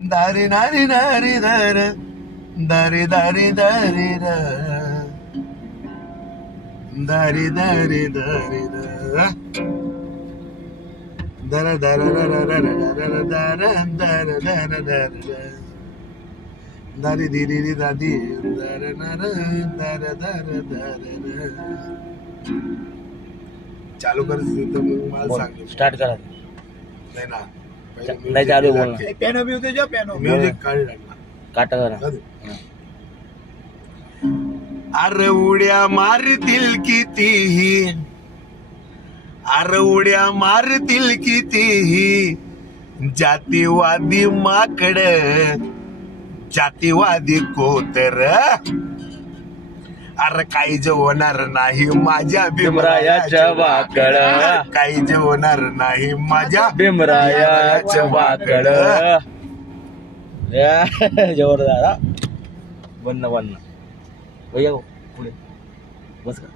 दारी नारी नारी दर दारी दारी दारी दारी दारी दारी दर दर दर दर दर दर दर दर दर दारी दिरी दादी दर नर दर दर दर चालू कर तर मग मला सांग स्टार्ट करा नाही ना नाही चालू बोल ना. पियानो भी होते जो पियानो म्युझिक काढ लागला काटा करा अरे उड्या मारतील कितीही अरे उड्या मारतील कितीही जातीवादी माकड जातीवादी कोतर अरे काही जेवणार नाही माझ्या भीमरायाच्या वाकड काही जेवणार नाही माझ्या भीमरायाच्या वाकड जोरदार बन्न भैया पुढे बस का